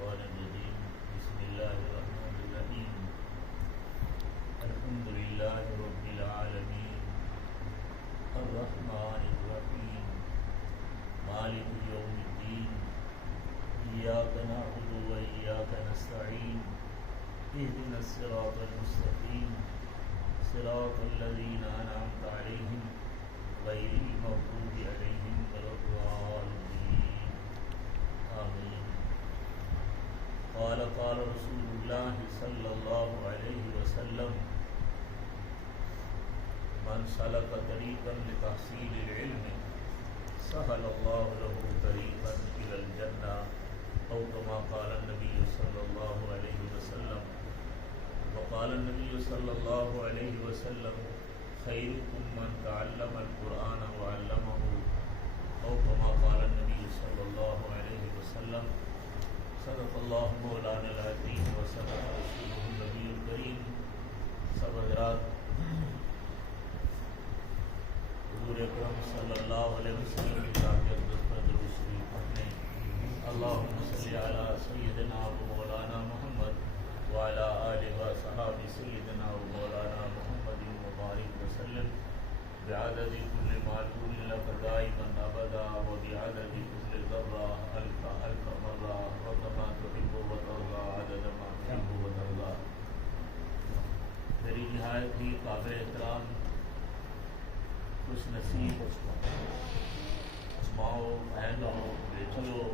الشيطان الرجيم بسم الله الرحمن الرحيم الحمد لله رب العالمين الرحمن الرحيم مالك يوم الدين إياك نعبد وإياك نستعين اهدنا الصراط المستقيم صراط الذين أنعمت عليهم غير المغضوب عليهم ولا الضالين آمين قال رسول الله صلى الله عليه وسلم من سلك طريقا لتحصيل العلم سهل الله له طريقا إلى الجنة أو كما قال النبي صلى الله عليه وسلم وقال النبي صلى الله عليه وسلم خيركم من تعلم القرآن وعلمه أو كما قال النبي صلى الله عليه وسلم صدق الله مولانا العظيم وصدق رسوله النبي الكريم سب حضرات حضور اکرم صلی اللہ علیہ وسلم کی ذات اقدس پر درود شریف پڑھنے اللہم صلی علی سیدنا و مولانا محمد وعلی آلہ و صحابہ سیدنا و مولانا محمد مبارک وسلم بعدد كل معلوم لك دائما ابدا وبعدد كل ذرة الف مرة وكما تحب وترضى عدد ما تحب وترضى. میری نہایت ہی قابل احترام خوش نصیب ماؤں بہنوں بیٹیوں،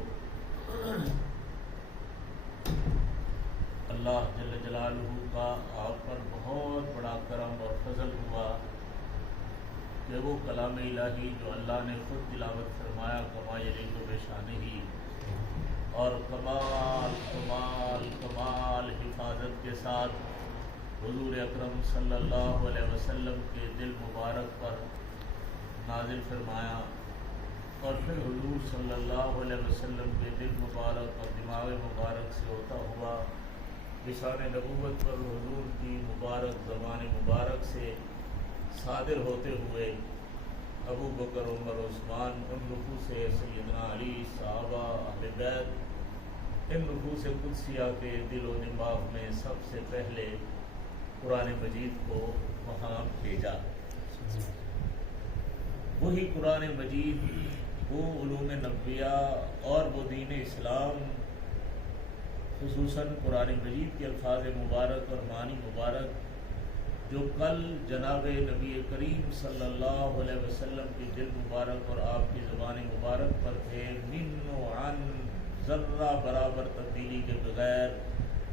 اللہ جل جلالہ کا آپ پر بہت بڑا کرم اور فضل ہوا کہ وہ کلام الہی جو اللہ نے خود تلاوت فرمایا کما یلیق بشانہ اور کمال کمال کمال حفاظت کے ساتھ حضور اکرم صلی اللہ علیہ وسلم کے دل مبارک پر نازل فرمایا، اور پھر حضور صلی اللہ علیہ وسلم کے دل مبارک اور دماغ مبارک سے ہوتا ہوا لسان نبوت پر حضور کی مبارک زبان مبارک سے صادر ہوتے ہوئے ابو بکر عمر عثمان ان نفوس سیدنا علی صحابہ اہل بیت ان نفوس قدسیہ کے دل و دماغ میں سب سے پہلے قرآن مجید کو وہاں بھیجا. وہی قرآن مجید، وہ علوم نبویہ اور وہ دین اسلام، خصوصاً قرآن مجید کے الفاظ مبارک اور معنی مبارک جو کل جناب نبی کریم صلی اللہ علیہ وسلم کی دل مبارک اور آپ کی زبان مبارک پر تھے، من و عن ذرہ برابر تبدیلی کے بغیر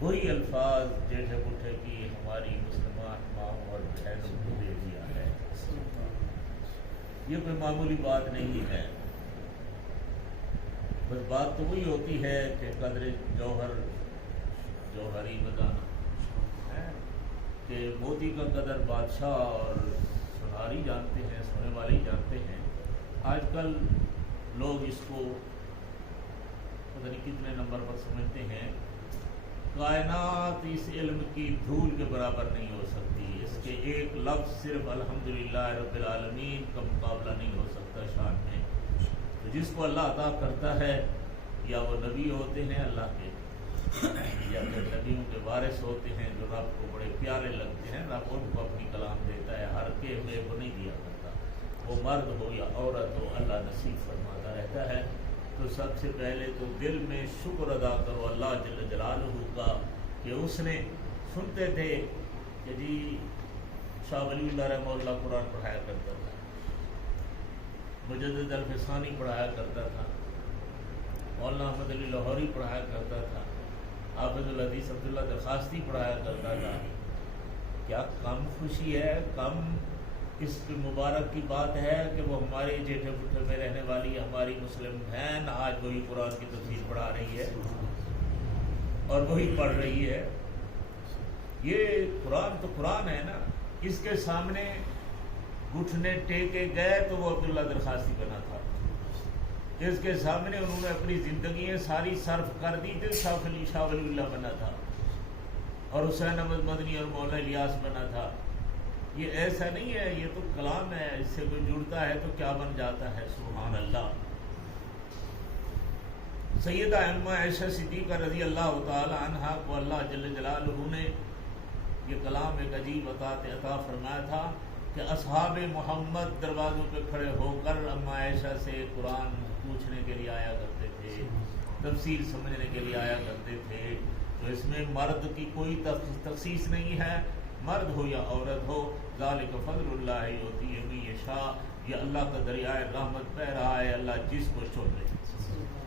وہی الفاظ جیٹھے پٹھے کی ہماری مسلمان ماؤں اور بہنوں کو دے دیا ہے. یہ کوئی معمولی بات نہیں ہے. بس بات تو وہی ہوتی ہے کہ قدر جوہری بدانا کہ موتی کا قدر بادشاہ اور سناری جانتے ہیں، سونے والے ہی جانتے ہیں. آج کل لوگ اس کو پتہ نہیں کتنے نمبر پر سمجھتے ہیں. کائنات اس علم کی دھول کے برابر نہیں ہو سکتی. اس کے ایک لفظ صرف الحمدللہ رب العالمین کا مقابلہ نہیں ہو سکتا شان میں. تو جس کو اللہ عطا کرتا ہے، یا وہ نبی ہوتے ہیں اللہ کے، یا پھر نبیوں کے وارث ہوتے ہیں جو رب کو بڑے پیارے لگتے ہیں، رب ان کو اپنی کلام دیتا ہے. ہر کے میں وہ نہیں دیا کرتا. وہ مرد ہو یا عورت ہو اللہ نصیب فرماتا رہتا ہے. تو سب سے پہلے تو دل میں شکر ادا کرو اللہ جل جلالہ کا کہ اس نے سنتے تھے کہ جی شاہ ولی اللہ رحمہ اللہ قرآن پڑھایا کرتا تھا، مجدد الفسانی پڑھایا کرتا تھا، مولانا احمد علی لاہوری پڑھایا کرتا تھا، حافظ الحدیث عبداللہ درخواستی پڑھایا کرتا تھا. کیا کم خوشی ہے، کم اس کی مبارک کی بات ہے کہ وہ ہمارے جیٹھے پٹھے میں رہنے والی ہماری مسلم بہن آج وہی قرآن کی تفسیر پڑھا رہی ہے اور وہی پڑھ رہی ہے. یہ قرآن تو قرآن ہے نا. اس کے سامنے گھٹنے ٹیکے گئے تو وہ عبداللہ درخواستی بنا تھا. اس کے سامنے انہوں نے اپنی زندگیاں ساری صرف کر دی تھی، شاہ ولی اللہ بنا تھا، اور حسین احمد مدنی اور مولانا الیاس بنا تھا. یہ ایسا نہیں ہے، یہ تو کلام ہے. اس سے کوئی جڑتا ہے تو کیا بن جاتا ہے. سبحان اللہ. سیدہ اماں عائشہ صدیقہ رضی اللہ تعالی عنہا کو اللہ جل جلالہ نے یہ کلام ایک عجیب عطا فرمایا تھا کہ اصحاب محمد دروازوں پہ کھڑے ہو کر اماں عائشہ سے قرآن پوچھنے کے لیے آیا کرتے تھے، تفسیر سمجھنے کے لیے آیا کرتے تھے. تو اس میں مرد کی کوئی تخصیص نہیں ہے، مرد ہو یا عورت ہو. ذالک فضل اللہ یؤتیہ من یشاء، یہ اللہ کا دریائے رحمت بہ رہا ہے، اللہ جس کو چن لے.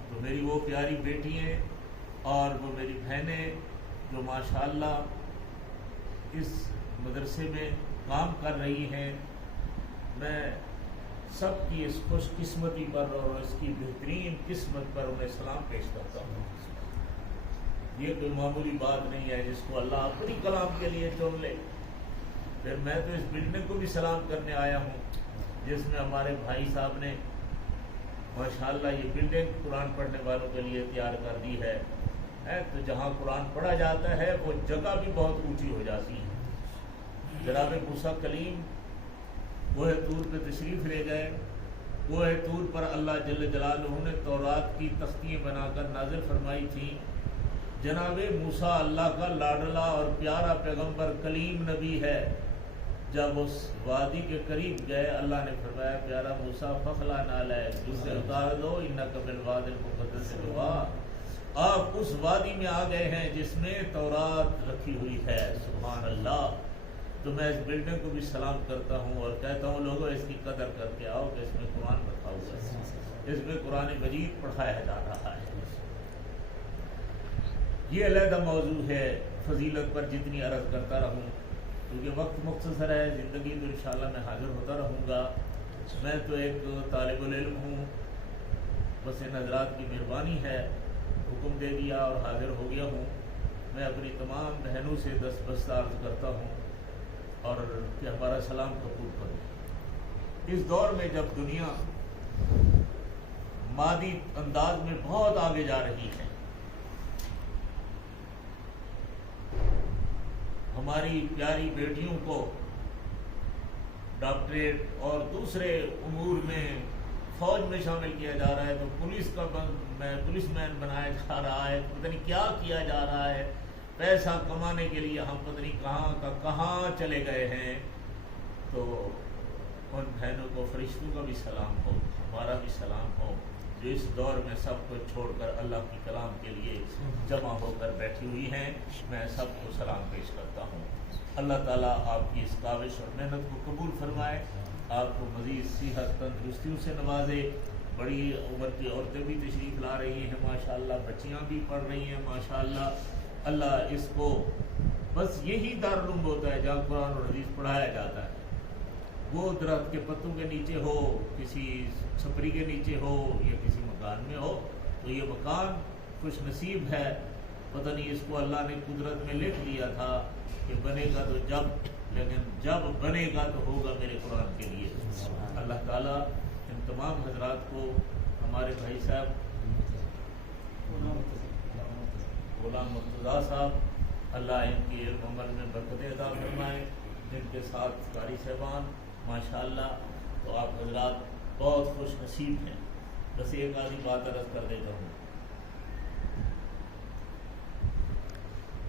تو میری وہ پیاری بیٹی ہیں اور وہ میری بہنیں جو ماشاءاللہ اس مدرسے میں کام کر رہی ہیں، میں سب کی اس خوش قسمتی پر اور اس کی بہترین قسمت پر انہیں سلام پیش کرتا ہوں. یہ کوئی معمولی بات نہیں ہے جس کو اللہ اپنی کلام کے لیے چن لے. پھر میں تو اس بلڈنگ کو بھی سلام کرنے آیا ہوں جس میں ہمارے بھائی صاحب نے ماشاءاللہ یہ بلڈنگ قرآن پڑھنے والوں کے لیے تیار کر دی ہے. تو جہاں قرآن پڑھا جاتا ہے وہ جگہ بھی بہت اونچی ہو جاتی ہے. جناب موسیٰ کلیم کوہ طور پہ تشریف لے گئے. کوہ طور پر اللہ جل جلالہ نے تورات کی تختیاں بنا کر نازل فرمائی تھیں. جناب موسیٰ اللہ کا لاڈلا اور پیارا پیغمبر کلیم نبی ہے. جب اس وادی کے قریب گئے اللہ نے فرمایا پیارا موسیٰ فخلا نعلیک، اسے اتار دو، انک بالوادی المقدس طویٰ. آپ اس وادی میں آ گئے ہیں جس میں تورات رکھی ہوئی ہے. سبحان اللہ. تو میں اس بلڈنگ کو بھی سلام کرتا ہوں اور کہتا ہوں لوگوں اس کی قدر کر کے آؤ کہ اس میں قرآن رکھا ہوا ہے، اس میں قرآن مجید پڑھایا جا رہا ہے. یہ علیحدہ موضوع ہے، فضیلت پر جتنی عرض کرتا رہوں کیونکہ وقت مختصر ہے. زندگی تو انشاءاللہ میں حاضر ہوتا رہوں گا. میں تو ایک طالب العلم ہوں، بس ان حضرات کی مہربانی ہے، حکم دے دیا اور حاضر ہو گیا ہوں. میں اپنی تمام بہنوں سے دستبستہ عرض کرتا ہوں اور کہ ہمارا سلام قبول کرو. اس دور میں جب دنیا مادی انداز میں بہت آگے جا رہی ہے، ہماری پیاری بیٹیوں کو ڈاکٹریٹ اور دوسرے امور میں فوج میں شامل کیا جا رہا ہے، تو پولیس مین بنایا جا رہا ہے، پتہ نہیں کیا کیا جا رہا ہے. پیسہ کمانے کے لیے ہم پتہ نہیں کہاں کا کہاں چلے گئے ہیں. تو ان بہنوں کو فرشتوں کا بھی سلام ہو، ہمارا بھی سلام ہو جو اس دور میں سب کو چھوڑ کر اللہ کی کلام کے لیے جمع ہو کر بیٹھی ہوئی ہیں. میں سب کو سلام پیش کرتا ہوں. اللہ تعالیٰ آپ کی اس کاوش اور محنت کو قبول فرمائے، آپ کو مزید صحت تندرستیوں سے نوازے. بڑی عمر کی عورتیں بھی تشریف لا رہی ہیں ماشاءاللہ، بچیاں بھی پڑھ رہی ہیں ماشاءاللہ. اللہ اس کو بس یہی دارالعلوم ہوتا ہے جہاں قرآن اور حدیث پڑھایا جاتا ہے. وہ درخت کے پتوں کے نیچے ہو، کسی چھپری کے نیچے ہو یا کسی مکان میں ہو، تو یہ مکان خوش نصیب ہے. پتہ نہیں اس کو اللہ نے قدرت میں لکھ دیا تھا کہ بنے گا تو لیکن جب بنے گا تو ہوگا میرے قرآن کے لیے. اللہ تعالیٰ ان تمام حضرات کو، ہمارے بھائی صاحب غلام مرتضیٰ صاحب، اللہ ان کی علم عمل میں برکت عطا فرمائے، جن کے ساتھ قاری صاحبان ماشاءاللہ. تو آپ حضرات بہت خوش نصیب ہیں. بس ایک آدھی بات عرض کر دیتا ہوں.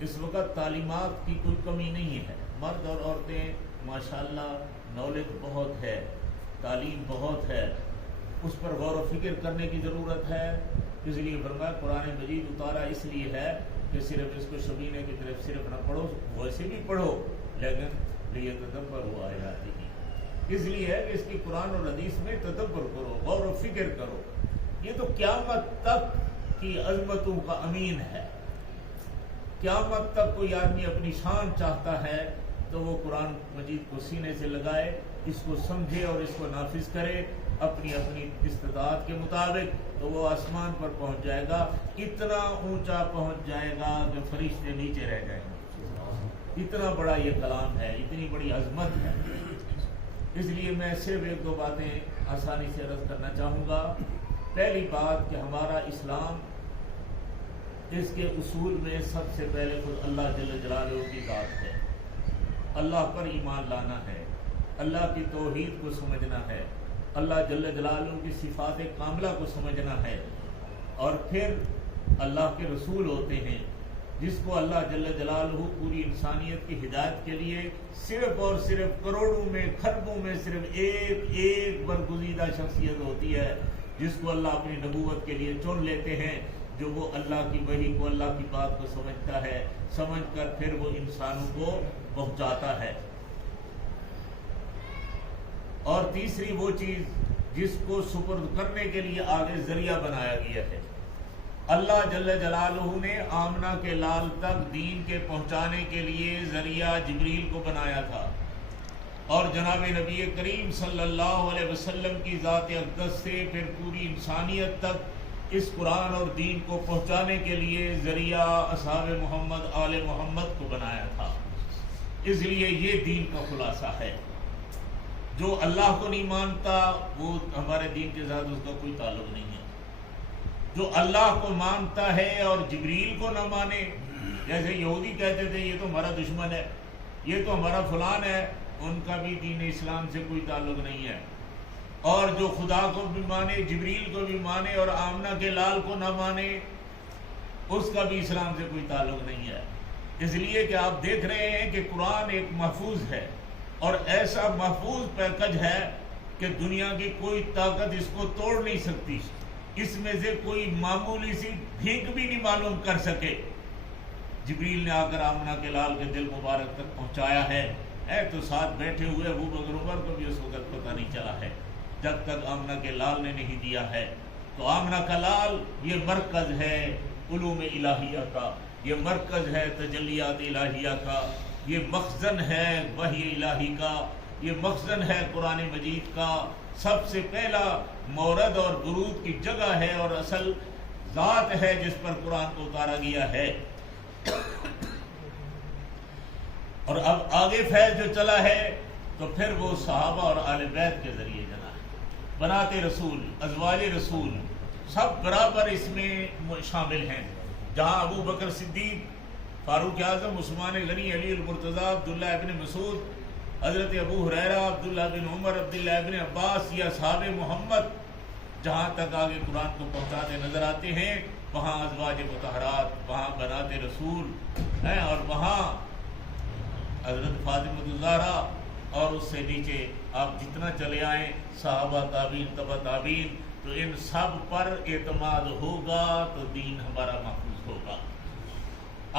اس وقت تعلیمات کی کوئی کمی نہیں ہے، مرد اور عورتیں ماشاءاللہ نالج بہت ہے، تعلیم بہت ہے. اس پر غور و فکر کرنے کی ضرورت ہے. اس لیے فرمایا قرآن مجید اتارا اس لیے ہے کہ صرف اس کو شبینے کی طرف صرف نہ پڑھو، ویسے بھی پڑھو لیکن یہ تدبر ہوا آیاتی کی. اس لیے ہے کہ اس کی قرآن اور حدیث میں تدبر کرو، غور و فکر کرو. یہ تو قیامت تک کی عظمتوں کا امین ہے. قیامت تک کوئی آدمی اپنی شان چاہتا ہے تو وہ قرآن مجید کو سینے سے لگائے، اس کو سمجھے اور اس کو نافذ کرے اپنی استطاعت کے مطابق، تو وہ آسمان پر پہنچ جائے گا. اتنا اونچا پہنچ جائے گا کہ فرشتے نیچے رہ جائیں گے. اتنا بڑا یہ کلام ہے، اتنی بڑی عظمت ہے. اس لیے میں صرف ایک دو باتیں آسانی سے عرض کرنا چاہوں گا. پہلی بات کہ ہمارا اسلام، اس کے اصول میں سب سے پہلے خود اللہ جل جلالہ کی ذات ہے. اللہ پر ایمان لانا ہے، اللہ کی توحید کو سمجھنا ہے، اللہ جل جلالہ کی صفات کاملہ کو سمجھنا ہے، اور پھر اللہ کے رسول ہوتے ہیں، جس کو اللہ جل جلالہ پوری انسانیت کی ہدایت کے لیے صرف اور صرف کروڑوں میں کھربوں میں صرف ایک برگزیدہ شخصیت ہوتی ہے، جس کو اللہ اپنی نبوت کے لیے چن لیتے ہیں، جو وہ اللہ کی وحی کو، اللہ کی بات کو سمجھتا ہے، سمجھ کر پھر وہ انسانوں کو پہنچاتا ہے۔ اور تیسری وہ چیز جس کو سپرد کرنے کے لیے آگے ذریعہ بنایا گیا ہے، اللہ جل جلالہ نے آمنہ کے لال تک دین کے پہنچانے کے لیے ذریعہ جبریل کو بنایا تھا، اور جناب نبی کریم صلی اللہ علیہ وسلم کی ذات اقدس سے پھر پوری انسانیت تک اس قرآن اور دین کو پہنچانے کے لیے ذریعہ اصحاب محمد آل محمد کو بنایا تھا۔ اس لیے یہ دین کا خلاصہ ہے۔ جو اللہ کو نہیں مانتا وہ ہمارے دین کے ساتھ اس کا کوئی تعلق نہیں ہے۔ جو اللہ کو مانتا ہے اور جبریل کو نہ مانے، جیسے یہودی کہتے تھے یہ تو ہمارا دشمن ہے، یہ تو ہمارا فلان ہے، ان کا بھی دین اسلام سے کوئی تعلق نہیں ہے۔ اور جو خدا کو بھی مانے، جبریل کو بھی مانے اور آمنہ کے لال کو نہ مانے، اس کا بھی اسلام سے کوئی تعلق نہیں ہے۔ اس لیے کہ آپ دیکھ رہے ہیں کہ قرآن ایک محفوظ ہے، اور ایسا محفوظ پیکج ہے کہ دنیا کی کوئی طاقت اس کو توڑ نہیں سکتی، اس میں سے کوئی معمولی سی بھینک بھی نہیں معلوم کر سکے۔ جبریل نے آ کر آمنہ کے لال کے دل مبارک تک پہنچایا ہے، تو ساتھ بیٹھے ہوئے ابو بکر عمر کو بھی اس وقت پتہ نہیں چلا ہے جب تک آمنہ کے لال نے نہیں دیا ہے۔ تو آمنہ کا لال یہ مرکز ہے علوم الہیہ کا، یہ مرکز ہے تجلیات الہیہ کا، یہ مخزن ہے وحی الہی کا، یہ مخزن ہے قرآن مجید کا، سب سے پہلا مورد اور درود کی جگہ ہے اور اصل ذات ہے جس پر قرآن کو اتارا گیا ہے۔ اور اب آگے فیض جو چلا ہے تو پھر وہ صحابہ اور آل بیت کے ذریعے جنا ہے۔ بنات رسول، ازواج رسول سب برابر اس میں شامل ہیں، جہاں ابو بکر صدیق، فاروق اعظم، عثمان غنی، علی المرتضیٰ، عبداللہ ابن مسعود، حضرت ابو ہریرہ، عبداللہ بن عمر، عبداللہ ابن عباس، یہ اصحاب محمد جہاں تک آگے قرآن کو پہنچاتے نظر آتے ہیں، وہاں ازواج مطہرات، وہاں بنات رسول ہیں، اور وہاں حضرت فاطمہ الزہرا، اور اس سے نیچے آپ جتنا چلے آئیں صحابہ، تابعین، تبع تابعین، تو ان سب پر اعتماد ہوگا تو دین ہمارا محفوظ ہوگا۔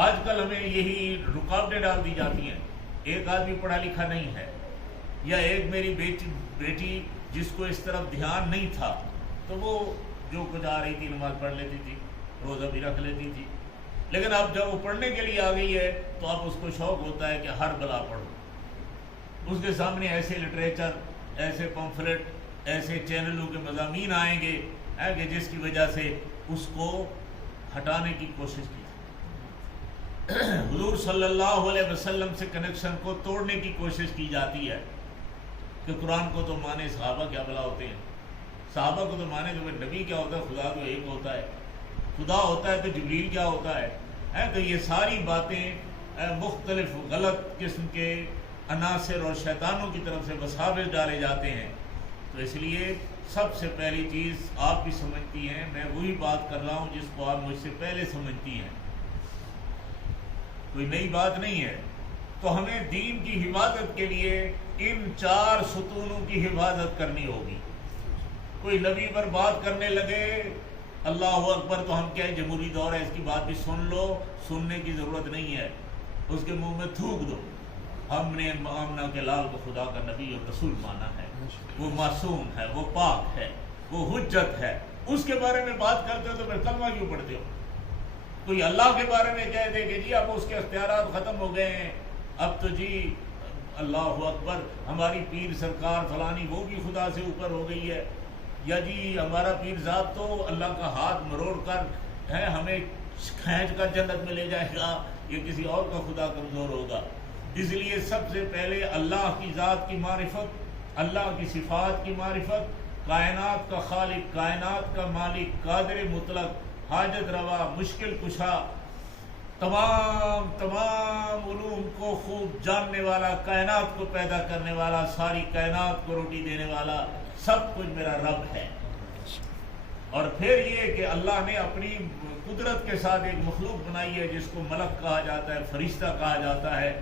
آج کل ہمیں یہی رکاوٹیں ڈال دی جاتی ہیں، ایک آدمی پڑھا لکھا نہیں ہے، یا ایک میری بیٹی جس کو اس طرف دھیان نہیں تھا تو وہ جو کچھ آ رہی تھی نماز پڑھ لیتی تھی، روزہ بھی رکھ لیتی تھی، لیکن اب جب وہ پڑھنے کے لیے آ گئی ہے تو اب اس کو شوق ہوتا ہے کہ ہر بلا پڑھو۔ اس کے سامنے ایسے لٹریچر، ایسے پمفلٹ، ایسے چینلوں کے مضامین آئیں گے کہ جس کی وجہ سے اس کو ہٹانے کی کوشش کی، حضور صلی اللہ علیہ وسلم سے کنیکشن کو توڑنے کی کوشش کی جاتی ہے کہ قرآن کو تو مانے، صحابہ کیا بلا ہوتے ہیں، صحابہ کو تو مانے تو نبی کیا ہوتا ہے، خدا تو ایک ہوتا ہے، خدا ہوتا ہے تو جبریل کیا ہوتا ہے۔ تو یہ ساری باتیں مختلف غلط قسم کے عناصر اور شیطانوں کی طرف سے وساوس ڈالے جاتے ہیں۔ تو اس لیے سب سے پہلی چیز آپ بھی سمجھتی ہیں، میں وہی بات کر رہا ہوں جس کو آپ مجھ سے پہلے سمجھتی ہیں، کوئی نئی بات نہیں ہے۔ تو ہمیں دین کی حفاظت کے لیے ان 4 ستونوں کی حفاظت کرنی ہوگی۔ کوئی نبی پر بات کرنے لگے، اللہ اکبر، تو ہم کیا جمہوری دور ہے، اس کی بات بھی سن لو، سننے کی ضرورت نہیں ہے، اس کے منہ میں تھوک دو۔ ہم نے آمنہ کے لال کو خدا کا نبی اور رسول مانا ہے، وہ معصوم ہے، وہ پاک ہے، وہ حجت ہے، اس کے بارے میں بات کرتے ہو تو پھر کلمہ کیوں پڑھتے ہو؟ کوئی اللہ کے بارے میں کہہ دے کہ جی اب اس کے اختیارات ختم ہو گئے ہیں، اب تو جی اللہ اکبر ہماری پیر سرکار فلانی وہ بھی خدا سے اوپر ہو گئی ہے، یا جی ہمارا پیر صاحب تو اللہ کا ہاتھ مروڑ کر ہمیں کھینچ کر جنت میں لے جائے گا، یہ کسی اور کا خدا کمزور ہوگا۔ اس لیے سب سے پہلے اللہ کی ذات کی معرفت، اللہ کی صفات کی معرفت، کائنات کا خالق، کائنات کا مالک، قادر مطلق، حاجت روا، مشکل کشا، تمام علوم کو خوب جاننے والا، کائنات کو پیدا کرنے والا، ساری کائنات کو روٹی دینے والا، سب کچھ میرا رب ہے۔ اور پھر یہ کہ اللہ نے اپنی قدرت کے ساتھ ایک مخلوق بنائی ہے جس کو ملک کہا جاتا ہے، فرشتہ کہا جاتا ہے،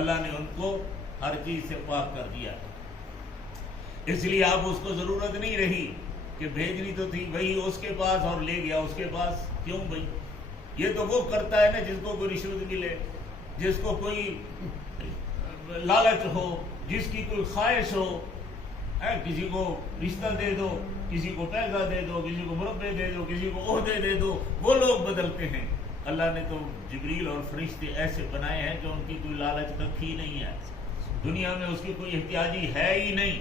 اللہ نے ان کو ہر چیز سے پاک کر دیا ہے۔ اس لیے اب اس کو ضرورت نہیں رہی کہ بھیجنی تو تھی وہی اس کے پاس اور لے گیا اس کے پاس، کیوں بھائی؟ یہ تو وہ کرتا ہے نا جس کو کوئی رشوت ملے، جس کو کوئی لالچ ہو، جس کی کوئی خواہش ہو، کسی کو رشتہ دے دو، کسی کو پیسہ دے دو، کسی کو مربے دے دو، کسی کو عہدے دے دو، وہ لوگ بدلتے ہیں۔ اللہ نے تو جبریل اور فرشتے ایسے بنائے ہیں کہ ان کی کوئی لالچ ککھی نہیں ہے، دنیا میں اس کی کوئی احتیاجی ہے ہی نہیں۔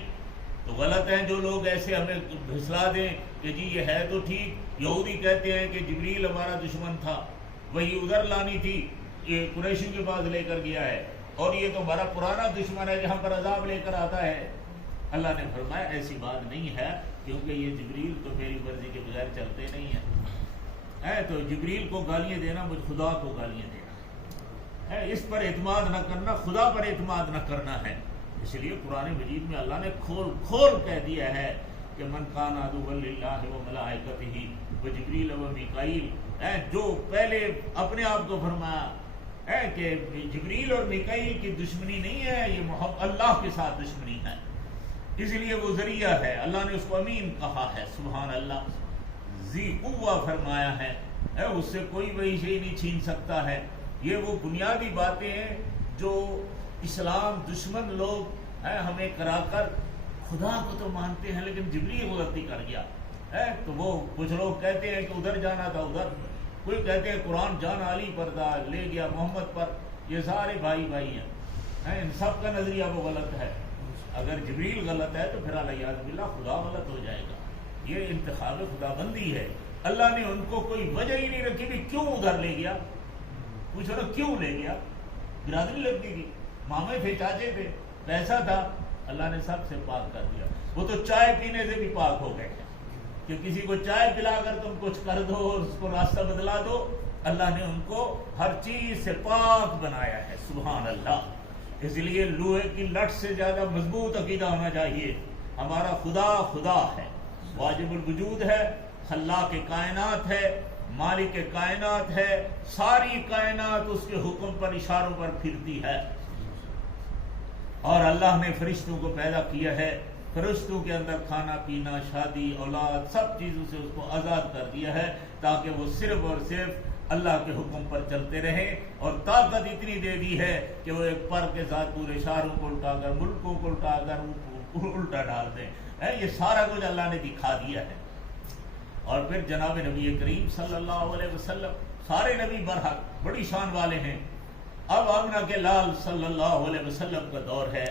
تو غلط ہیں جو لوگ ایسے ہمیں بھسلا دیں کہ جی یہ ہے تو ٹھیک۔ یہودی کہتے ہیں کہ جبریل ہمارا دشمن تھا، وہی ادھر لانی تھی، یہ قریشی کے پاس لے کر گیا ہے، اور یہ تو ہمارا پرانا دشمن ہے جہاں پر عذاب لے کر آتا ہے۔ اللہ نے فرمایا ایسی بات نہیں ہے، کیونکہ یہ جبریل تو میری مرضی کے بغیر چلتے نہیں ہیں۔ تو جبریل کو گالیاں دینا مجھ خدا کو گالیاں دینا ہے، اس پر اعتماد نہ کرنا، خدا پر اعتماد نہ کرنا ہے۔ اس لیے قرآن مجید میں اللہ نے کھول کھول کہہ دیا ہے کہ من کان عدوا للہ وملائکتہ وجبریل ومیکائیل، جو پہلے اپنے آپ کو فرمایا کہ جبریل اور میکائیل کی دشمنی نہیں ہے، یہ اللہ کے ساتھ دشمنی ہے، اس لیے وہ ذریعہ ہے۔ اللہ نے اس کو امین کہا ہے، سبحان اللہ، ذی قوہ فرمایا ہے، اس سے کوئی وہی شے نہیں چھین سکتا ہے۔ یہ وہ بنیادی باتیں ہیں جو اسلام دشمن لوگ ہمیں کرا کر خدا کو تو مانتے ہیں لیکن جبریل غلطی کر گیا، تو وہ کچھ لوگ کہتے ہیں کہ ادھر جانا تھا ادھر، کوئی کہتے ہیں قرآن جانا علی پر تھا لے گیا محمد پر، یہ سارے بھائی بھائی ہیں، ان سب کا نظریہ وہ غلط ہے۔ اگر جبریل غلط ہے تو پھر علیہ باللہ خدا غلط ہو جائے گا، یہ انتخاب خدا بندی ہے۔ اللہ نے ان کو کوئی وجہ ہی نہیں رکھی بھی کیوں ادھر لے گیا، پوچھو نا کیوں لے گیا، برادری لگتی تھی، مامے تھے، چاچے تھے، پیسہ تھا، اللہ نے سب سے پاک کر دیا۔ وہ تو چائے پینے سے بھی پاک ہو گئے کہ کسی کو چائے پلا کر تم کچھ کر دو، اس کو راستہ بدلا دو، اللہ نے ان کو ہر چیز سے پاک بنایا ہے، سبحان اللہ۔ اس لیے لوہے کی لٹ سے زیادہ مضبوط عقیدہ ہونا چاہیے، ہمارا خدا خدا ہے، واجب الوجود ہے، خلاق کائنات ہے، مالک کائنات ہے، ساری کائنات اس کے حکم پر اشاروں پر پھرتی ہے، اور اللہ نے فرشتوں کو پیدا کیا ہے، فرشتوں کے اندر کھانا پینا، شادی، اولاد، سب چیزوں سے اس کو آزاد کر دیا ہے تاکہ وہ صرف اور صرف اللہ کے حکم پر چلتے رہیں، اور طاقت اتنی دے دی ہے کہ وہ ایک پر کے ساتھ پورے شہروں کو الٹا کر، ملکوں کو الٹا کر الٹا ڈال دیں، یہ سارا کچھ اللہ نے دکھا دیا ہے۔ اور پھر جناب نبی کریم صلی اللہ علیہ وسلم، سارے نبی برحق بڑی شان والے ہیں، اب آمنہ کے لال صلی اللہ علیہ وسلم کا دور ہے،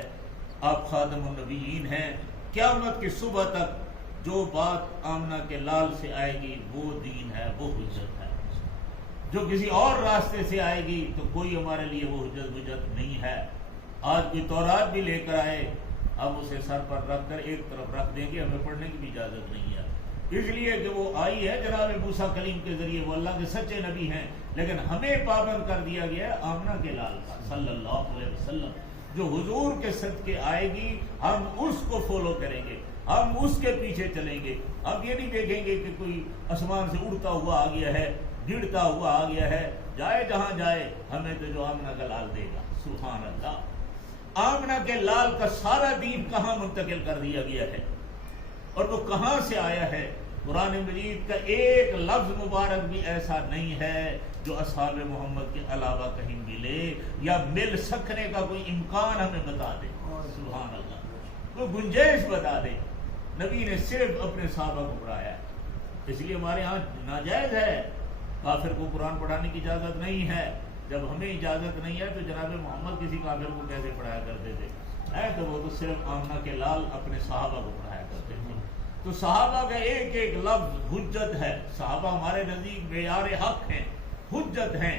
آپ خاتم النبیین ہیں، قیامت کی صبح تک جو بات آمنہ کے لال سے آئے گی وہ دین ہے، وہ حجت ہے، جو کسی اور راستے سے آئے گی تو کوئی ہمارے لیے وہ حجت نہیں ہے۔ آج کوئی تورات بھی لے کر آئے، اب اسے سر پر رکھ کر ایک طرف رکھ دیں گے، ہمیں پڑھنے کی بھی اجازت نہیں ہے، اس لیے کہ وہ آئی ہے جناب موسیٰ کلیم کے ذریعے، وہ اللہ کے سچے نبی ہیں، لیکن ہمیں پابند کر دیا گیا ہے آمنہ کے لال کا صلی اللہ علیہ وسلم، جو حضور کے صدقے آئے گی ہم اس کو فالو کریں گے، ہم اس کے پیچھے چلیں گے، اب یہ نہیں دیکھیں گے کہ کوئی آسمان سے اڑتا ہوا آ گیا ہے، گرتا ہوا آ گیا ہے، جائے جہاں جائے، ہمیں تو جو آمنہ کا لال دے گا، سبحان اللہ۔ آمنہ کے لال کا سارا دین کہاں منتقل کر دیا گیا ہے اور وہ کہاں سے آیا ہے؟ قرآن مجید کا ایک لفظ مبارک بھی ایسا نہیں ہے جو اصحاب محمد کے علاوہ کہیں ملے یا مل سکنے کا کوئی امکان ہمیں بتا دے، سبحان اللہ، کوئی گنجائش بتا دے۔ نبی نے صرف اپنے صحابہ کو پڑھایا ہے، اس لیے ہمارے ہاں ناجائز ہے، کافر کو قرآن پڑھانے کی اجازت نہیں ہے۔ جب ہمیں اجازت نہیں ہے تو جناب محمد کسی کافر کو کیسے پڑھایا کرتے تھے؟ تو وہ تو صرف آمنہ کے لال اپنے صحابہ کو پڑھایا کرتے تھے۔ تو صحابہ کا ایک ایک لفظ حجت ہے، صحابہ ہمارے نزدیک معیار حق ہیں، حجت ہیں۔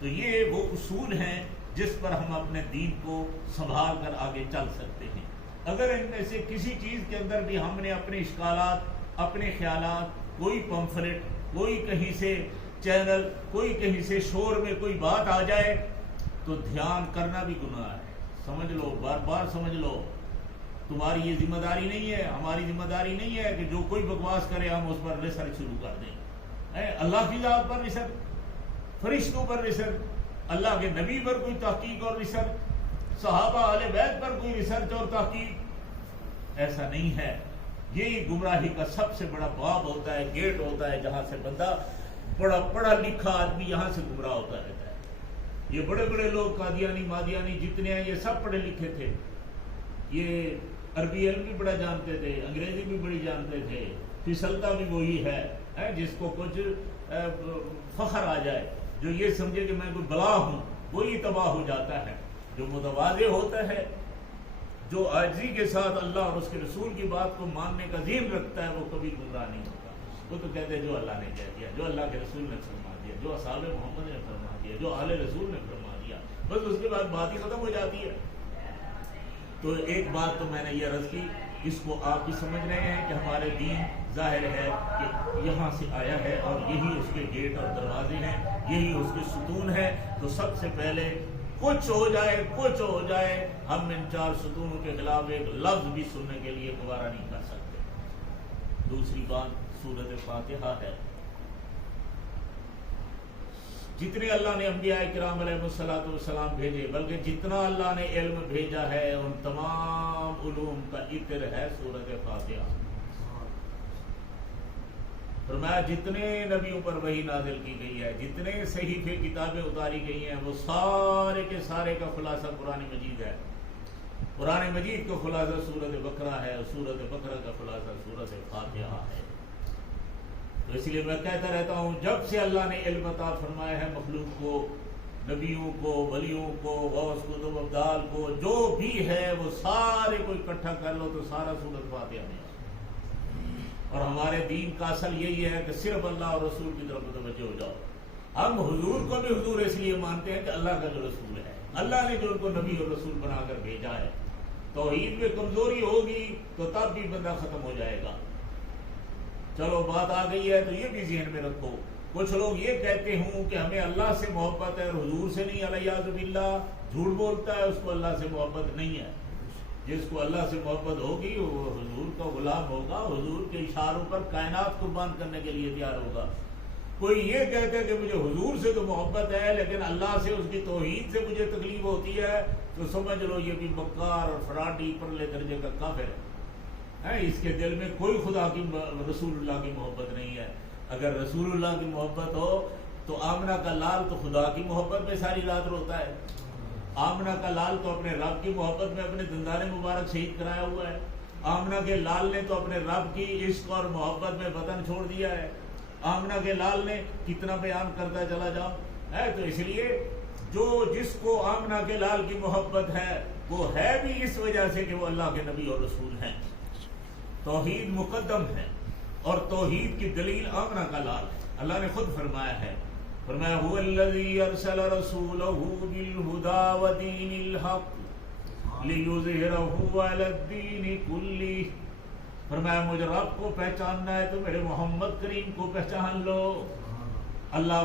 تو یہ وہ اصول ہیں جس پر ہم اپنے دین کو سنبھال کر آگے چل سکتے ہیں۔ اگر ان میں سے کسی چیز کے اندر بھی ہم نے اپنے اشکالات، اپنے خیالات، کوئی پمفلٹ، کوئی کہیں سے چینل، کوئی کہیں سے شور میں کوئی بات آ جائے تو دھیان کرنا بھی گناہ ہے، سمجھ لو، بار بار سمجھ لو، تمہاری یہ ذمہ داری نہیں ہے، ہماری ذمہ داری نہیں ہے کہ جو کوئی بکواس کرے ہم اس پر ریسرچ شروع کر دیں۔ اللہ کی ذات پر ریسرچ، فرشتوں پر ریسرچ، اللہ کے نبی پر کوئی تحقیق اور ریسرچ، صحابہ اہل بیت پر کوئی ریسرچ اور تحقیق، ایسا نہیں ہے۔ یہی گمراہی کا سب سے بڑا باب ہوتا ہے، گیٹ ہوتا ہے، جہاں سے بندہ پڑھا لکھا آدمی یہاں سے گمراہ ہوتا رہتا ہے۔ یہ بڑے بڑے لوگ قادیانی مادیانی جتنے ہیں یہ سب پڑھے لکھے تھے، یہ عربی علم بھی بڑا جانتے تھے، انگریزی بھی بڑی جانتے تھے، پھسلتا بھی وہی ہے جس کو کچھ فخر آ جائے، جو یہ سمجھے کہ میں کوئی بلا ہوں وہی تباہ ہو جاتا ہے۔ جو متواضع ہوتا ہے، جو عاجزی کے ساتھ اللہ اور اس کے رسول کی بات کو ماننے کا ذہن رکھتا ہے، وہ کبھی گمراہ نہیں ہوتا۔ وہ تو کہتے ہیں جو اللہ نے کہہ دیا، جو اللہ کے رسول نے فرما دیا، جو اصحاب محمد نے فرما دیا، جو اہل رسول نے فرما دیا، بس اس کے بعد بات ہی ختم ہو جاتی ہے۔ تو ایک بات تو میں نے یہ عرض کی، اس کو آپ بھی سمجھ رہے ہیں کہ ہمارے دین ظاہر ہے کہ یہاں سے آیا ہے اور یہی اس کے گیٹ اور دروازے ہیں، یہی اس کے ستون ہے۔ تو سب سے پہلے کچھ ہو جائے ہم ان 4 ستونوں کے خلاف ایک لفظ بھی سننے کے لیے گوارا نہیں کر سکتے۔ دوسری بات سورۃ فاتحہ ہے۔ جتنے اللہ نے انبیاء کرام علیہ السلام بھیجے، بلکہ جتنا اللہ نے علم بھیجا ہے ان تمام علوم کا عطر ہے سورۃ فاتحہ۔ فرمایا جتنے نبیوں پر وحی نازل کی گئی ہے، جتنے صحیفے کتابیں اتاری گئی ہیں، وہ سارے کے سارے کا خلاصہ قرآن مجید ہے۔ قرآن مجید کا خلاصہ سورۃ بقرہ ہے، اور سورۃ بقرہ کا خلاصہ سورۃ فاتحہ ہے۔ تو اس لیے میں کہتا رہتا ہوں، جب سے اللہ نے علم عطا فرمایا ہے مخلوق کو، نبیوں کو، ولیوں کو، غوث قطب ابدال کو، جو بھی ہے وہ سارے کو اکٹھا کر لو تو سارا سورۃ فاتحہ میں ہے۔ اور ہمارے دین کا اصل یہی ہے کہ صرف اللہ اور رسول کی طرف متوجہ ہو جاؤ۔ ہم حضور کو بھی حضور اس لیے مانتے ہیں کہ اللہ کا جو رسول ہے، اللہ نے جو ان کو نبی اور رسول بنا کر بھیجا ہے۔ توحید میں کمزوری ہوگی تو تب بھی بندہ ختم ہو جائے گا۔ چلو بات آ گئی ہے تو یہ بھی ذہن میں رکھو، کچھ لوگ یہ کہتے ہوں کہ ہمیں اللہ سے محبت ہے اور حضور سے نہیں، علیہ باللہ، جھوٹ بولتا ہے، اس کو اللہ سے محبت نہیں ہے۔ جس کو اللہ سے محبت ہوگی وہ حضور کا غلام ہوگا، حضور کے اشاروں پر کائنات قربان کرنے کے لیے تیار ہوگا۔ کوئی یہ کہتا ہے کہ مجھے حضور سے تو محبت ہے لیکن اللہ سے، اس کی توحید سے مجھے تکلیف ہوتی ہے، تو سمجھ لو یہ بھی مکار اور فراڈی پرلے درجے کا کافر ہے۔ اس کے دل میں کوئی خدا کی، رسول اللہ کی محبت نہیں ہے۔ اگر رسول اللہ کی محبت ہو تو آمنہ کا لال تو خدا کی محبت میں ساری رات روتا ہے۔ آمنہ کا لال تو اپنے رب کی محبت میں اپنے دندان مبارک شہید کرایا ہوا ہے۔ آمنہ کے لال نے تو اپنے رب کی عشق اور محبت میں وطن چھوڑ دیا ہے۔ آمنہ کے لال نے کتنا بیان کرتا چلا جاؤ ہے۔ تو اس لیے جو جس کو آمنہ کے لال کی محبت ہے وہ ہے بھی اس وجہ سے کہ وہ اللہ کے نبی اور رسول ہیں۔ توحید مقدم ہے اور توحید کی دلیل آمنہ کا لال ہے۔ اللہ نے خود فرمایا ہے، فرمایا هو الذی ارسل رسولہ بالہدی ودین الحق لیظہرہ علی الدین کلہ۔ فرمایا مجھے رب کو پہچاننا ہے تو میرے محمد کریم کو پہچان لو۔ اللہ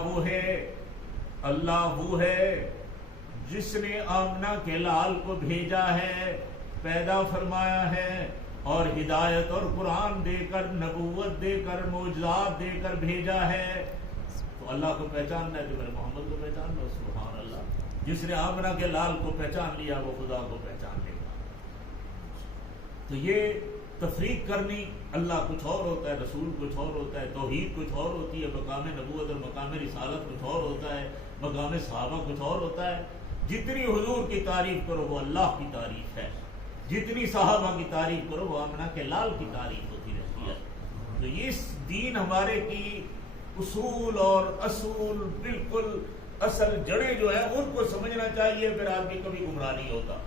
وہ ہے جس نے آمنہ کے لال کو بھیجا ہے، پیدا فرمایا ہے اور ہدایت اور قرآن دے کر، نبوت دے کر، معجزات دے کر بھیجا ہے۔ تو اللہ کو پہچاننا ہے تو میرے محمد کو پہچان لو۔ سبحان اللہ، جس نے آمنہ کے لال کو پہچان لیا وہ خدا کو پہچان لے گا۔ تو یہ تفریق کرنی، اللہ کچھ اور ہوتا ہے، رسول کچھ اور ہوتا ہے، توحید کچھ اور ہوتی ہے، مقام نبوت اور مقام رسالت کچھ اور ہوتا ہے، مقام صحابہ کچھ اور ہوتا ہے۔ جتنی حضور کی تعریف کرو وہ اللہ کی تعریف ہے، جتنی صحابہ کی تعریف کرو وہ آمنہ کے لال کی تعریف ہوتی رہتی ہے۔ تو اس دین ہمارے کی اصول اور اصول، بالکل اصل جڑیں جو ہیں ان کو سمجھنا چاہیے، پھر آدمی کبھی گمراہ نہیں ہوتا۔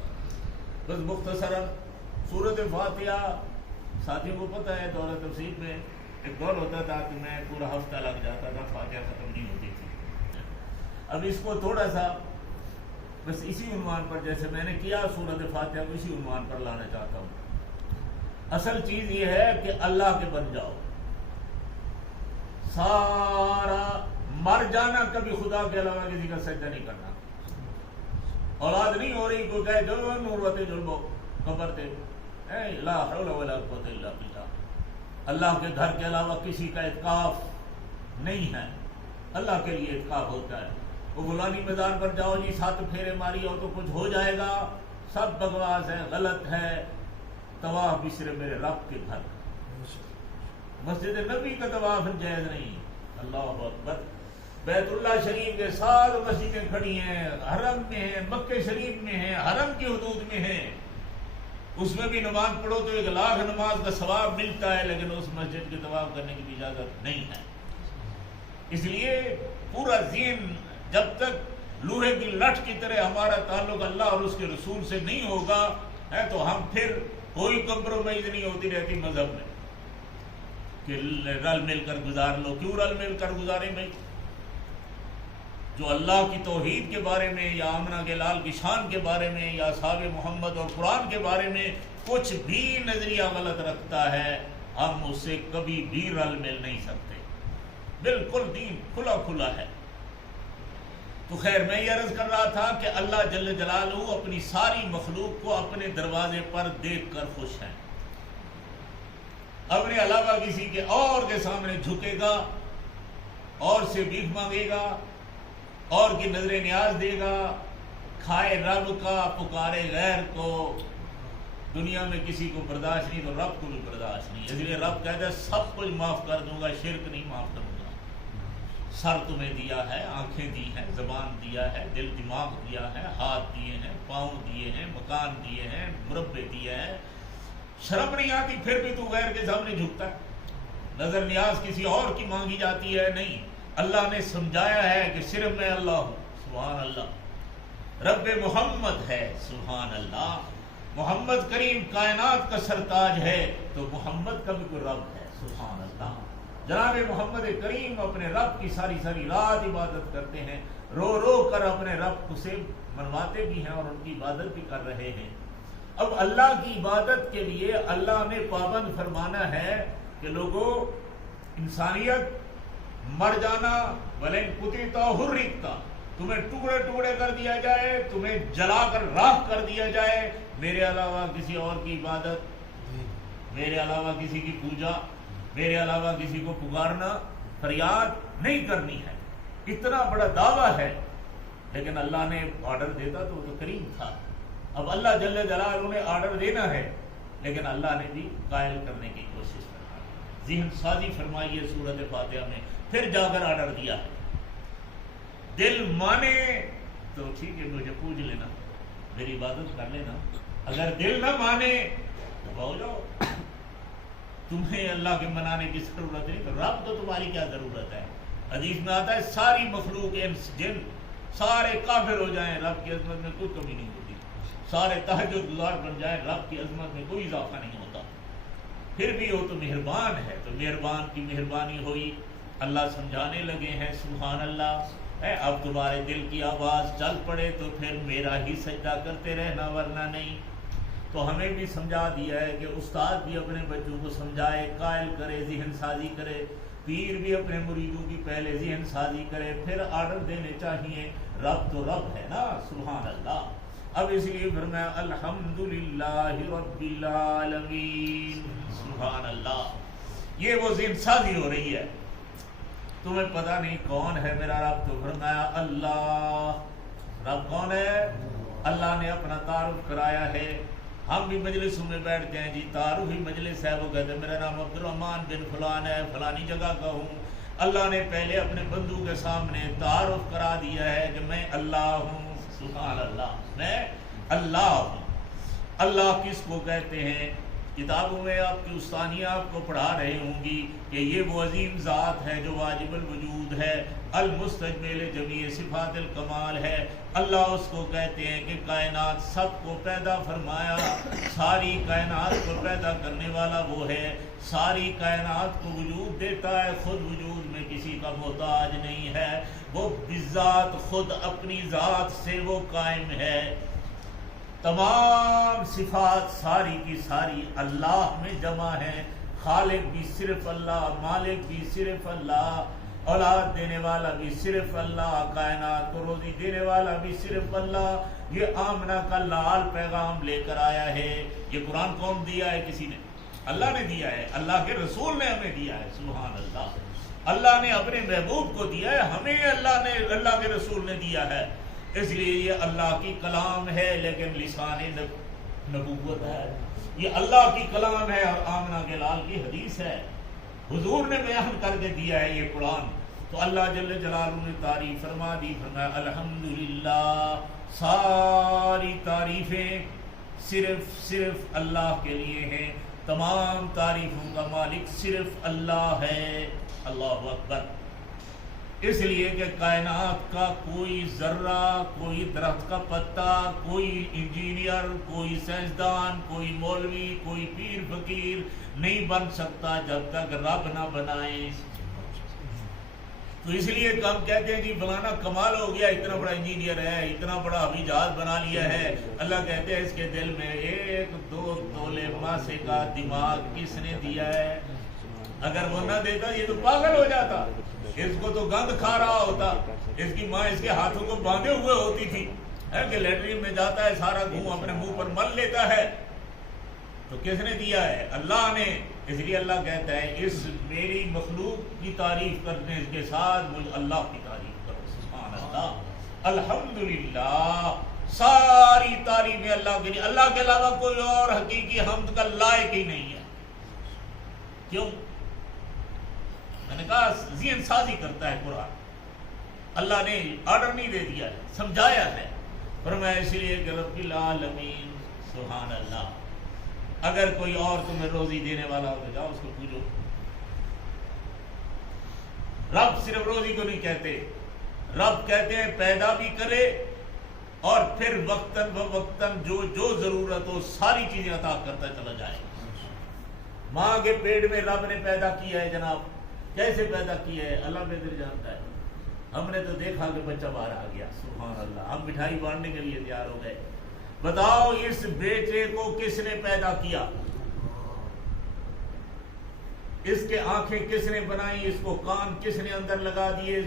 بس مختصراً سورۃ فاتحہ، ساتھیوں کو پتہ ہے دورہ تفسیر میں ایک دور ہوتا تھا کہ میں پورا ہفتہ لگ جاتا تھا، فاتحہ ختم نہیں ہوتی تھی۔ اب اس کو تھوڑا سا بس اسی عنوان پر، جیسے میں نے کیا سورۃ فاتحہ کو اسی عنوان پر لانا چاہتا ہوں۔ اصل چیز یہ ہے کہ اللہ کے بن جاؤ، سارا مر جانا، کبھی خدا کے علاوہ کسی کا سجدہ نہیں کرنا۔ اولاد نہیں ہو رہی، کوئی کہے جو نوروتے جلبو قبر تے لا حول ولا قوت الا باللہ. اللہ کے گھر کے علاوہ کسی کا اعتکاف نہیں ہے. اللہ کے لیے اعتکاف ہوتا ہے. وہ فلانی میدان پر جاؤ جی 7 پھیرے ماری ہو تو کچھ ہو جائے گا، سب بکواس ہے، غلط ہے. طواف بھی صرف میرے رب کے گھر. مسجد نبی کا طواف جائز نہیں. اللہ اکبر. بیت اللہ شریف کے ساتھ مسجدیں کھڑی ہیں، حرم میں ہیں، مکہ شریف میں ہیں، حرم کی حدود میں ہیں. اس میں بھی نماز پڑھو تو 1,00,000 نماز کا ثواب ملتا ہے، لیکن اس مسجد کے طواف کرنے کی بھی اجازت نہیں ہے. اس لیے پورا ذہن جب تک لوہے کی لٹ کی طرح ہمارا تعلق اللہ اور اس کے رسول سے نہیں ہوگا ہے تو ہم پھر کوئی کمپرومائز نہیں ہوتی رہتی مذہب میں کہ رل مل کر گزار لو. کیوں رل مل کر گزاریں بھائی؟ جو اللہ کی توحید کے بارے میں یا آمنہ کے لال کی شان کے بارے میں یا اصحاب محمد اور قرآن کے بارے میں کچھ بھی نظریہ غلط رکھتا ہے، ہم اس سے کبھی بھی رل مل نہیں سکتے. بالکل دین کھلا کھلا ہے. تو خیر میں یہ عرض کر رہا تھا کہ اللہ جل جلالہ اپنی ساری مخلوق کو اپنے دروازے پر دیکھ کر خوش ہیں. اپنے علاوہ کسی کے اور کے سامنے جھکے گا، اور سے بھیک مانگے گا، اور کی نظر نیاز دے گا، کھائے رب کا پکارے غیر کو. دنیا میں کسی کو برداشت نہیں تو رب کو بھی برداشت نہیں. اس لیے رب کہتا ہے سب کچھ معاف کر دوں گا، شرک نہیں معاف کروں گا. سر تمہیں دیا ہے، آنکھیں دی ہیں، زبان دیا ہے، دل دماغ دیا ہے، ہاتھ دیے ہیں، پاؤں دیے ہیں، مکان دیے ہیں، مربع دیے ہیں. شرم نہیں آتی پھر بھی تو غیر کے سامنے جھکتا ہے. نظر نیاز کسی اور کی مانگی جاتی ہے. نہیں، اللہ نے سمجھایا ہے کہ صرف میں اللہ ہوں. سبحان اللہ. رب محمد ہے. سبحان اللہ. محمد کریم کائنات کا سرتاج ہے تو محمد کا بھی کوئی رب ہے. سبحان اللہ. جناب محمد کریم اپنے رب کی ساری ساری رات عبادت کرتے ہیں، رو رو کر اپنے رب کو سے منواتے بھی ہیں اور ان کی عبادت بھی کر رہے ہیں. اب اللہ کی عبادت کے لیے اللہ نے پابند فرمانا ہے کہ لوگوں، انسانیت مر جانا وَلَئِن قُتِلْتَ حُرِّقْتَ، تمہیں ٹکڑے ٹکڑے کر دیا جائے، تمہیں جلا کر راکھ کر دیا جائے، میرے علاوہ کسی اور کی عبادت، میرے علاوہ کسی کی پوجا، میرے علاوہ کسی کو پکارنا، فریاد نہیں کرنی ہے. اتنا بڑا دعویٰ ہے. لیکن اللہ نے آرڈر دیتا تو وہ تو کریم تھا. اب اللہ جل جلالہ نے آرڈر دینا ہے، لیکن اللہ نے بھی قائل کرنے کی کوشش کرنا، ذہن سازی فرمائی ہے سورۃ فاتحہ میں، پھر جا کر آرڈر دیا ہے. دل مانے تو ٹھیک ہے، مجھے پوج لینا، میری عبادت کر لینا. اگر دل نہ مانے تو بھاگ جاؤ. تمہیں اللہ کے منانے کی ضرورت نہیں، تو رب تو تمہاری کیا ضرورت ہے. حدیث میں آتا ہے ساری مخلوق انس جن سارے کافر ہو جائیں، رب کی عظمت میں کوئی کمی نہیں ہوتی. سارے تہجد گزار بن جائیں، رب کی عظمت میں کوئی اضافہ نہیں ہوتا. پھر بھی وہ تو مہربان ہے. تو مہربان کی مہربانی ہوئی، اللہ سمجھانے لگے ہیں. سبحان اللہ. اب تمہارے دل کی آواز چل پڑے تو پھر میرا ہی سجدہ کرتے رہنا، ورنہ نہیں. تو ہمیں بھی سمجھا دیا ہے کہ استاد بھی اپنے بچوں کو سمجھائے، قائل کرے، ذہن سازی کرے. پیر بھی اپنے مریدوں کی پہلے ذہن سازی کرے، پھر آرڈر دینے چاہیے. رب تو رب ہے نا. سبحان اللہ. اب اس لیے فرمایا الحمدللہ رب العالمین. سبحان اللہ. یہ وہ ذہن سازی ہو رہی ہے. تمہیں پتہ نہیں کون ہے میرا رب، تو فرمایا اللہ. رب کون ہے؟ اللہ نے اپنا تعارف کرایا ہے. ہم بھی مجلسوں میں بیٹھتے ہیں جی، تعارفی مجلس ہے، وہ کہتے ہیں میرا نام عبد الرحمن بن فلان ہے، فلانی جگہ کا ہوں. اللہ نے پہلے اپنے بندوں کے سامنے تعارف کرا دیا ہے کہ میں اللہ ہوں. سبحان اللہ. میں اللہ ہوں. اللہ کس کو کہتے ہیں؟ کتابوں میں آپ کی استانیہ آپ کو پڑھا رہے ہوں گی کہ یہ وہ عظیم ذات ہے جو واجب الوجود ہے، المستجمل جمیع صفات الکمال ہے. اللہ اس کو کہتے ہیں کہ کائنات سب کو پیدا فرمایا، ساری کائنات کو پیدا کرنے والا وہ ہے، ساری کائنات کو وجود دیتا ہے، خود وجود میں کسی کا محتاج نہیں ہے. وہ بذات خود اپنی ذات سے وہ قائم ہے. تمام صفات ساری کی ساری اللہ میں جمع ہیں. خالق بھی صرف اللہ، مالک بھی صرف اللہ اولاد دینے والا بھی صرف اللہ، کائنات کو روزی دینے والا بھی صرف اللہ۔ یہ آمنہ کا لال پیغام لے کر آیا ہے۔ یہ قرآن کون دیا ہے؟ کسی نے؟ اللہ نے دیا ہے، اللہ کے رسول نے ہمیں دیا ہے۔ سبحان اللہ، اللہ نے اپنے محبوب کو دیا ہے، ہمیں اللہ کے رسول نے دیا ہے۔ اس لیے یہ اللہ کی کلام ہے، لیکن لسان نبوت ہے۔ یہ اللہ کی کلام ہے اور آمنہ کے لال کی حدیث ہے، حضور نے بیان کر کے دیا ہے یہ قرآن۔ تو اللہ جل جلالہ نے تعریف فرما دی، فرمایا الحمدللہ، ساری تعریفیں صرف اللہ کے لیے ہیں، تمام تعریفوں کا مالک صرف اللہ ہے۔ اللہ اکبر۔ اس لیے کہ کائنات کا کوئی ذرہ، کوئی درخت کا پتا، کوئی انجینئر، کوئی سائنسدان، کوئی مولوی، کوئی پیر فقیر نہیں بن سکتا جب تک رب نہ بنائے۔ تو اس لیے ہم کہتے ہیں کہ فلانا کمال ہو گیا، اتنا بڑا انجینئر ہے، اتنا بڑا ہوائی جہاز بنا لیا ہے۔ اللہ کہتے ہیں اس کے دل میں 1-2 تولے ماسے کا دماغ کس نے دیا ہے؟ اگر وہ نہ دیتا یہ تو پاگل ہو جاتا، اس کو تو گند کھا رہا ہوتا، اس کی ماں اس کے ہاتھوں کو باندھے ہوئے ہوتی تھی کہ لیٹرین میں جاتا ہے، سارا گھوں اپنے منہ پر مل لیتا ہے۔ تو کس نے دیا ہے؟ اللہ نے۔ اس لیے اللہ کہتا ہے اس میری مخلوق کی تعریف کرنے کے ساتھ مجھ اللہ کی تعریف کرو۔ سبحان اللہ، الحمدللہ، ساری تعریفیں اللہ کے لیے، اللہ کے علاوہ کوئی اور حقیقی حمد کا لائق ہی نہیں ہے۔ کیوں؟ میں نے کہا ذہن سازی کرتا ہے قرآن، اللہ نے آرڈر نہیں دے دیا ہے، سمجھایا ہے۔ فرمایا اس لیے کہ رب العالمین، سبحان اللہ، اگر کوئی اور تمہیں روزی دینے والا ہو تو جاؤ اس کو پوچھو۔ رب صرف روزی کو نہیں کہتے، رب کہتے ہیں پیدا بھی کرے اور پھر وقتاً فوقتاً جو ضرورت ہو ساری چیزیں عطا کرتا چلا جائے۔ ماں کے پیٹ میں رب نے پیدا کیا ہے جناب، کیسے پیدا کیا ہے اللہ بہتر جانتا ہے۔ ہم نے تو دیکھا کہ بچہ باہر آ گیا، سبحان اللہ، ہم مٹھائی بانٹنے کے لیے تیار ہو گئے۔ بتاؤ اس بیٹے کو کس نے پیدا کیا؟ اس کے آنکھیں کس نے بنائی؟ اس کو کان کس نے اندر لگا دیے؟